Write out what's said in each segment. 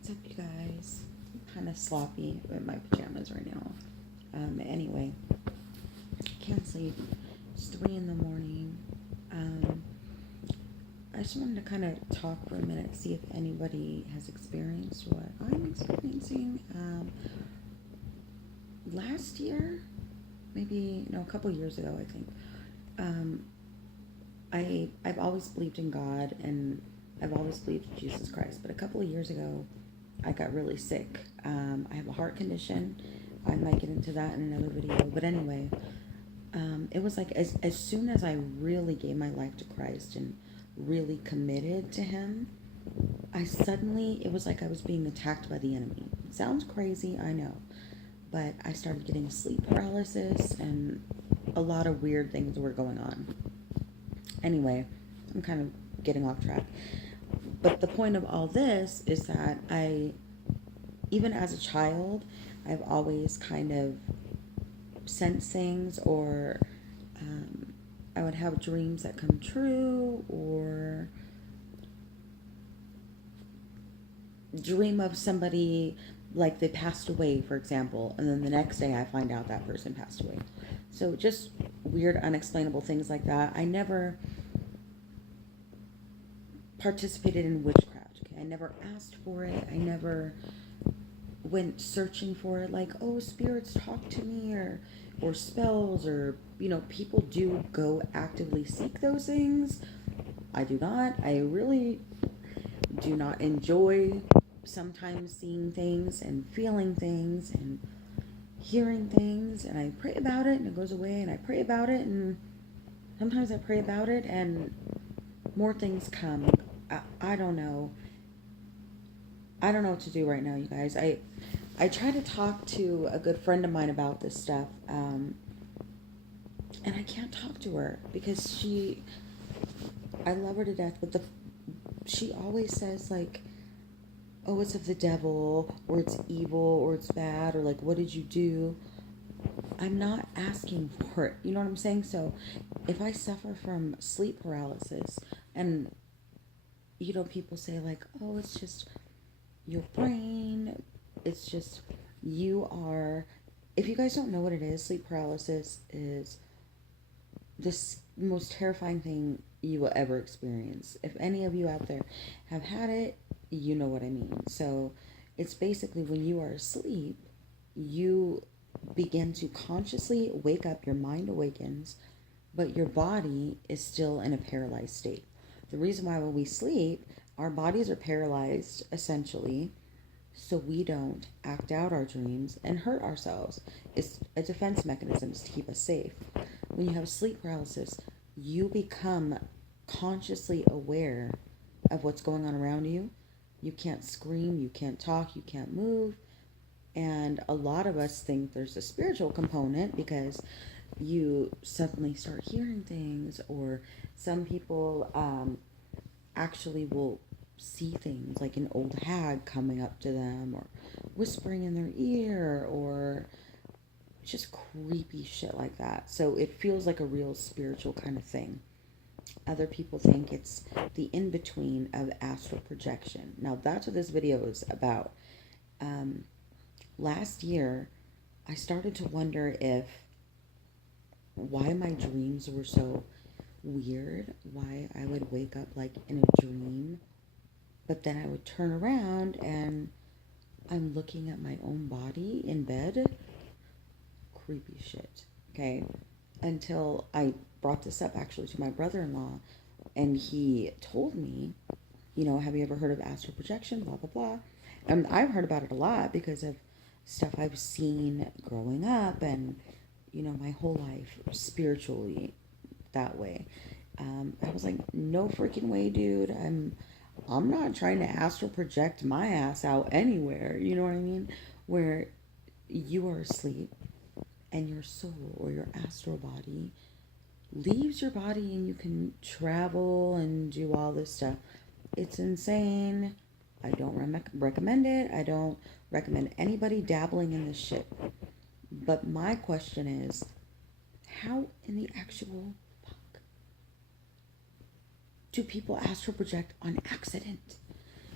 What's up, you guys? I'm kind of sloppy in my pajamas right now. Anyway, can't sleep. It's 3 in the morning. Um, I just wanted to kind of talk for a minute, see if anybody has experienced what I'm experiencing. Last year, maybe, no, a couple years ago, I think. Um, I've always believed in God and I've always believed in Jesus Christ. But a couple of years ago, I got really sick. I have a heart condition. I might get into that in another video. But anyway, it was like as soon as I really gave my life to Christ and really committed to Him, it was like I was being attacked by the enemy. It sounds crazy, I know. But I started getting sleep paralysis and a lot of weird things were going on. Anyway, I'm kind of getting off track. But the point of all this is that even as a child, I've always kind of sensed things, or I would have dreams that come true, or dream of somebody like they passed away, for example, and then the next day I find out that person passed away. So just weird, unexplainable things like that. I never participated in witchcraft. Okay? I never asked for it. I never went searching for it, like, oh, spirits talk to me, or spells, or people do go actively seek those things. I do not. I really do not enjoy sometimes seeing things and feeling things and hearing things, and I pray about it and it goes away, and I pray about it, and sometimes I pray about it and more things come. I don't know. I don't know what to do right now, you guys. I try to talk to a good friend of mine about this stuff, and I can't talk to her because I love her to death, but she always says, like, oh, it's of the devil, or it's evil, or it's bad, or like, what did you do? I'm not asking for it. You know what I'm saying? So if I suffer from sleep paralysis, and people say, like, oh, it's just your brain, it's just if you guys don't know what it is, sleep paralysis is this most terrifying thing you will ever experience. If any of you out there have had it, you know what I mean. So it's basically when you are asleep, you begin to consciously wake up, your mind awakens, but your body is still in a paralyzed state. The reason why when we sleep, our bodies are paralyzed essentially, so we don't act out our dreams and hurt ourselves. It's a defense mechanism to keep us safe. When you have sleep paralysis, you become consciously aware of what's going on around you. You can't scream, you can't talk, you can't move. And a lot of us think there's a spiritual component because you suddenly start hearing things, or some people actually will see things like an old hag coming up to them, or whispering in their ear, or just creepy shit like that. So it feels like a real spiritual kind of thing. Other people think it's the in-between of astral projection. Now that's what this video is about. Last year, I started to wonder why my dreams were so weird, why I would wake up like in a dream, but then I would turn around and I'm looking at my own body in bed. Creepy shit. Okay. Until I brought this up actually to my brother-in-law, and he told me, have you ever heard of astral projection? Blah, blah, blah. And I've heard about it a lot because of stuff I've seen growing up and, my whole life spiritually that way. I was like, no freaking way, dude. I'm not trying to astral project my ass out anywhere. You know what I mean? Where you are asleep and your soul or your astral body leaves your body and you can travel and do all this stuff. It's insane. I don't recommend it. I don't recommend anybody dabbling in this shit. But my question is, how in the actual fuck do people astral project on accident?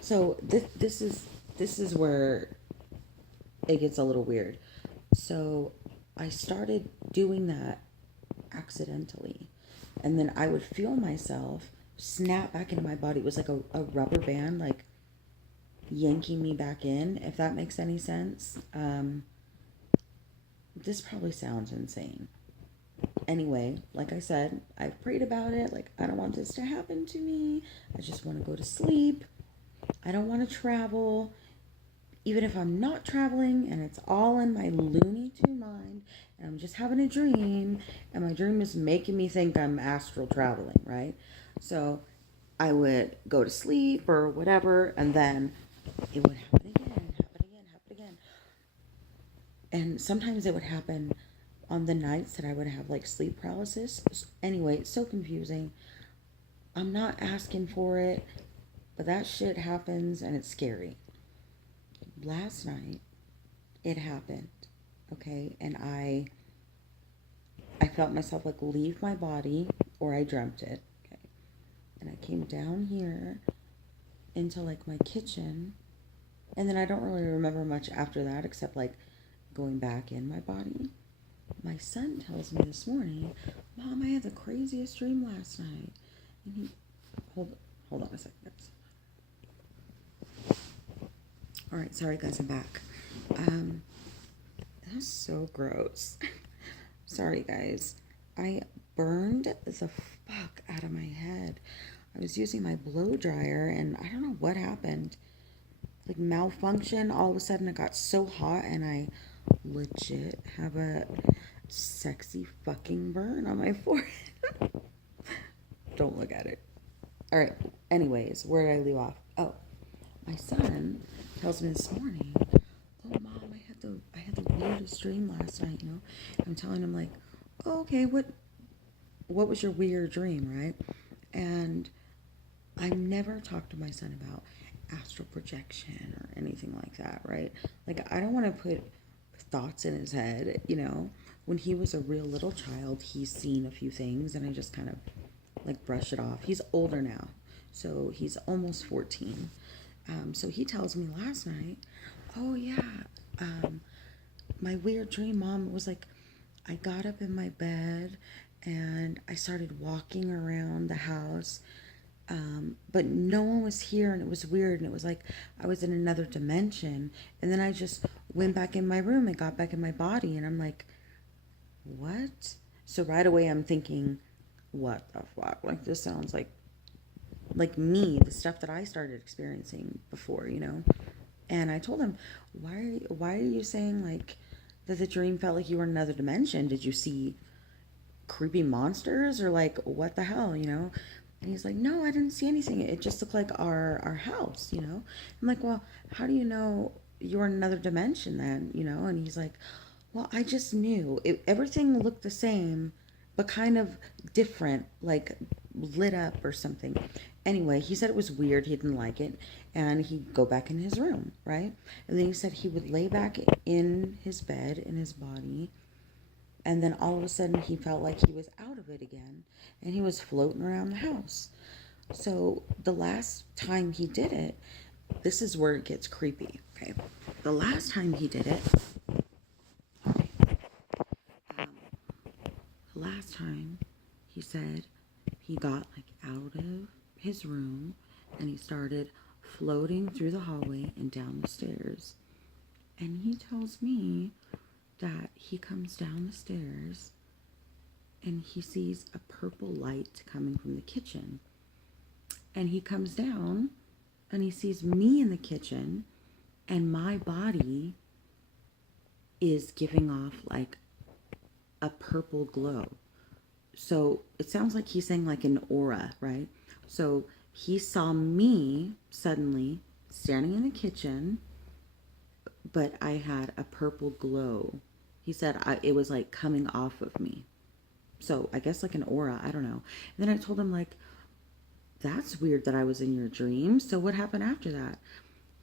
So this is this is where it gets a little weird. So I started doing that accidentally. And then I would feel myself snap back into my body. It was like a rubber band, like yanking me back in, if that makes any sense. This probably sounds insane. Anyway, like I said, I've prayed about it. Like, I don't want this to happen to me. I just want to go to sleep. I don't want to travel. Even if I'm not traveling and it's all in my Looney Tune mind and I'm just having a dream and my dream is making me think I'm astral traveling, right? So I would go to sleep or whatever, and then it would happen again, happen again, happen again. And sometimes it would happen on the nights that I would have like sleep paralysis. Anyway, it's so confusing. I'm not asking for it, but that shit happens and it's scary. Last night it happened, okay, and I felt myself like leave my body, or I dreamt it, okay, and I came down here into like my kitchen, and then I don't really remember much after that except like going back in my body. My son tells me this morning, Mom, I had the craziest dream last night. And he hold on a second, guys. Alright, sorry guys, I'm back. That's so gross. Sorry guys. I burned the fuck out of my head. I was using my blow dryer and I don't know what happened. Like malfunction. All of a sudden it got so hot and I legit have a sexy fucking burn on my forehead. Don't look at it. Alright, anyways, where did I leave off? Oh, my son tells me this morning, oh Mom, I had the weirdest dream last night, you know? I'm telling him like, oh, okay, what was your weird dream, right? And I never talked to my son about astral projection or anything like that, right? Like, I don't want to put thoughts in his head, you know? When he was a real little child, he's seen a few things and I just kind of like brush it off. He's older now, so he's almost 14. So he tells me last night, oh yeah, my weird dream, Mom, was like, I got up in my bed and I started walking around the house, but no one was here and it was weird and it was like I was in another dimension, and then I just went back in my room and got back in my body, and I'm like, what? So right away I'm thinking, what the fuck? Like, this sounds like me, the stuff that I started experiencing before, you know? And I told him, why are you saying like that the dream felt like you were in another dimension? Did you see creepy monsters or like what the hell, you know? And he's like, no, I didn't see anything. It just looked like our house, you know? I'm like, well, how do you know you're in another dimension then, you know? And he's like, well, I just knew. Everything looked the same, but kind of different, like lit up or something. Anyway, he said it was weird. He didn't like it. And he'd go back in his room, right? And then he said he would lay back in his bed, in his body. And then all of a sudden he felt like he was out of it again. And he was floating around the house. So the last time he did it, this is where it gets creepy, okay? The last time he did it, the last time he said he got like out of his room and he started floating through the hallway and down the stairs. And he tells me that he comes down the stairs and he sees a purple light coming from the kitchen. And he comes down and he sees me in the kitchen, and my body is giving off like a purple glow. So it sounds like he's saying like an aura, right? So he saw me suddenly standing in the kitchen, but I had a purple glow. He said it was like coming off of me. So I guess like an aura, I don't know. And then I told him like, that's weird that I was in your dream. So what happened after that?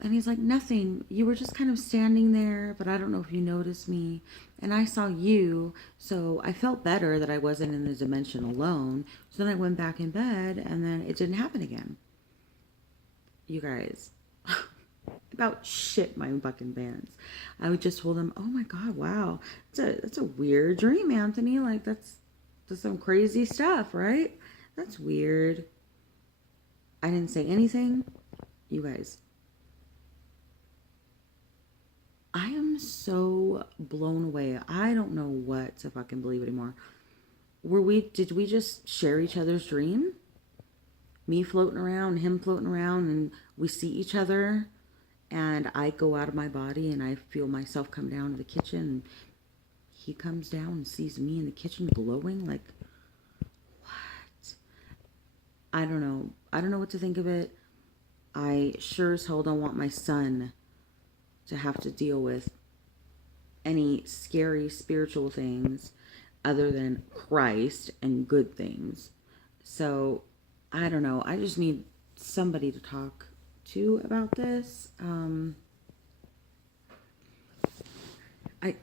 And he's like, nothing. You were just kind of standing there, but I don't know if you noticed me. And I saw you, so I felt better that I wasn't in the dimension alone. So then I went back in bed, and then it didn't happen again. You guys, about shit my fucking pants. I would just told them, oh my God, wow. That's a weird dream, Anthony. Like that's some crazy stuff, right? That's weird. I didn't say anything. You guys, I am so blown away. I don't know what to fucking believe anymore. Did we just share each other's dream? Me floating around, him floating around, and we see each other, and I go out of my body and I feel myself come down to the kitchen, and he comes down and sees me in the kitchen glowing. Like, what? I don't know. I don't know what to think of it. I sure as hell don't want my son to have to deal with any scary spiritual things other than Christ and good things. So, I don't know. I just need somebody to talk to about this.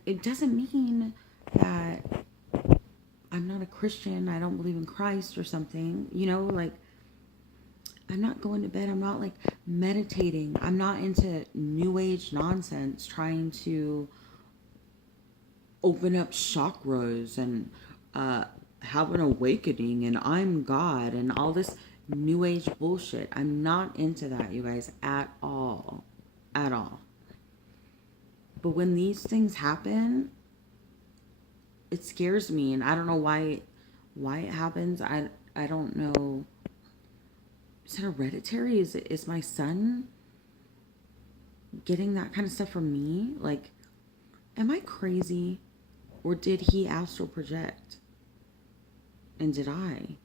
It doesn't mean that I'm not a Christian. I don't believe in Christ or something. You know, like, I'm not going to bed. I'm not like meditating. I'm not into new age nonsense trying to open up chakras and have an awakening and I'm God and all this new age bullshit. I'm not into that, you guys, at all. At all. But when these things happen, it scares me, and I don't know why it happens. I don't know. Is it hereditary? Is my son getting that kind of stuff from me? Like, am I crazy? Or did he astral project? And did I?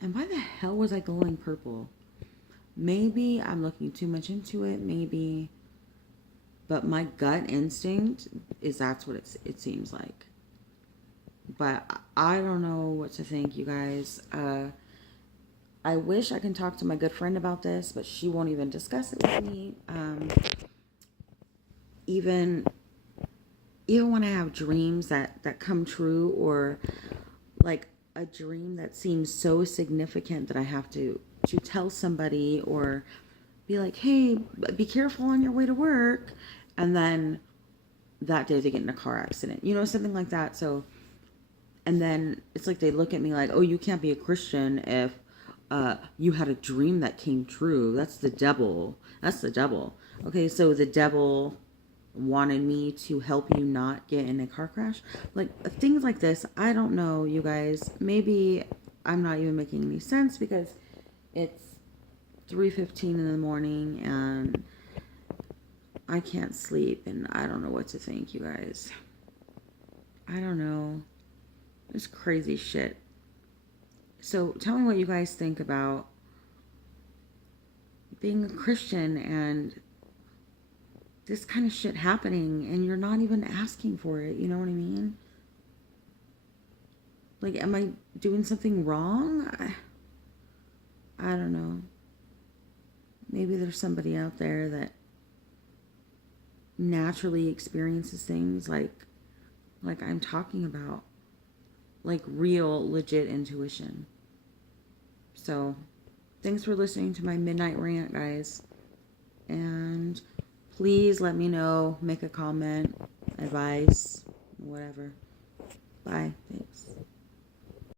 And why the hell was I glowing purple? Maybe I'm looking too much into it, maybe. But my gut instinct is that's what it seems like. But I don't know what to think, you guys. I wish I can talk to my good friend about this, but she won't even discuss it with me. Even when I have dreams that come true, or like a dream that seems so significant that I have to tell somebody or be like, hey, be careful on your way to work. And then that day they get in a car accident, you know, something like that. So, and then it's like they look at me like, oh, you can't be a Christian if you had a dream that came true. That's the devil. That's the devil. Okay, so the devil wanted me to help you not get in a car crash. Like, things like this, I don't know, you guys. Maybe I'm not even making any sense because it's 3:15 in the morning and I can't sleep and I don't know what to think, you guys. I don't know. It's crazy shit. So tell me what you guys think about being a Christian and this kind of shit happening and you're not even asking for it. You know what I mean? Like, am I doing something wrong? I don't know. Maybe there's somebody out there that naturally experiences things like I'm talking about. Like real, legit intuition. So, thanks for listening to my midnight rant, guys. And please let me know, make a comment, advice, whatever. Bye. Thanks.